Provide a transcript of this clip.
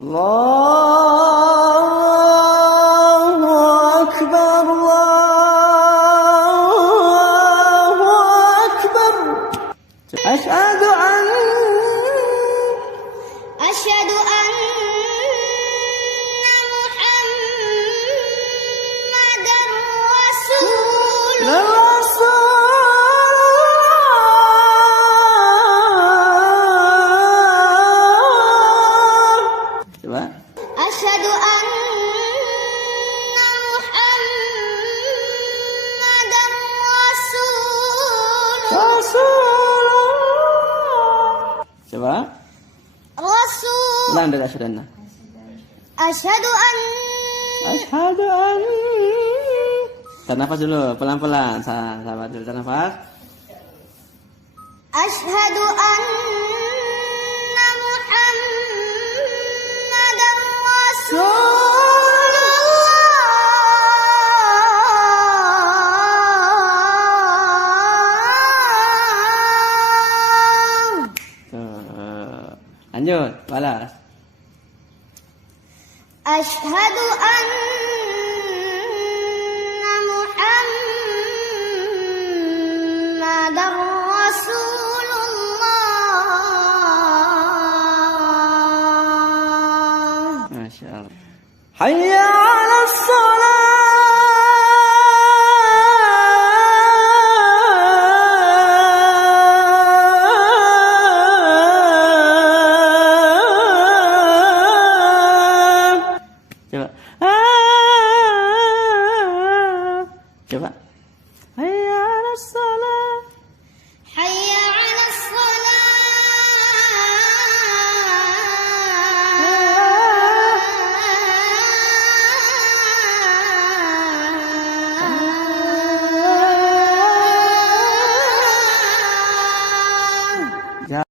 Allahu Akbar, Allahu Akbar. Asyhadu anna Muhammadar Rasulullah. Coba. Asyhadu anna Muhammadar Rasulullah. Coba. Rasul. Ulang dari asyhadu anna. Asyhadu an. Tarik nafas dulu, pelan-pelan. Sahabat dulu, tarik nafas. Asyhadu anna Muhammadar Rasulullah. Lanjut, balas. Asyhadu anna Muhammadar Rasulullah. Masya Allah. Hayya 'alas shalah.